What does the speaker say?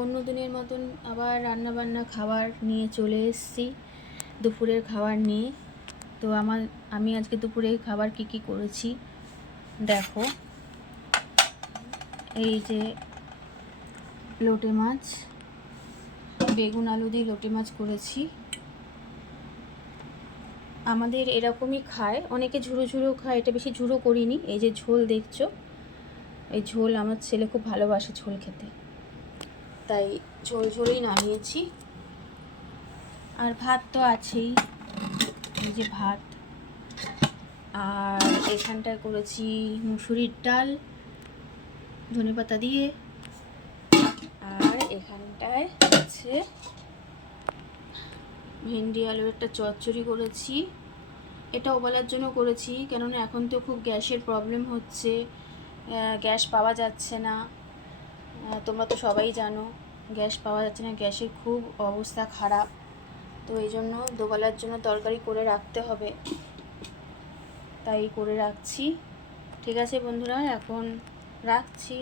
অন্য দিনের মতন আবার রান্নাবান্না খাবার নিয়ে চলে এসেছি, দুপুরের খাবার নিয়ে। তো আমি আজকে দুপুরের খাবার কি করেছি দেখো। এই যে লোটে মাছ, বেগুন আলু দিয়ে লোটে মাছ করেছি। আমাদের এরকমই খায়, অনেকে ঝুড়ো ঝুড়ো খায়, এটা বেশি ঝুড়ো করিনি। এই যে ঝোল দেখছো, এই ঝোল আমার ছেলে খুব ভালোবাসে ঝোল খেতে, তাই ঝোল ঝোলই নামিয়েছি। আর ভাত তো আছেই, এই যে ভাত। আর এখানটায় করেছি মুসুরির ডাল ধনেপাতা দিয়ে। আর এখানটায় আছে ভেন্ডি আলুর একটা চচ্চড়ি করেছি। এটাও বলার জন্য করেছি, কেননা এখন তো খুব গ্যাসের প্রবলেম হচ্ছে, গ্যাস পাওয়া যাচ্ছে না। তোমরা তো সবাই জানো গ্যাস পাওয়া যাচ্ছে না, গ্যাসের খুব অবস্থা খারাপ। তো এই জন্য দুবেলার জন্য তরকারি করে রাখতে হবে, তাই করে রাখছি। ঠিক আছে বন্ধুরা, এখন রাখছি।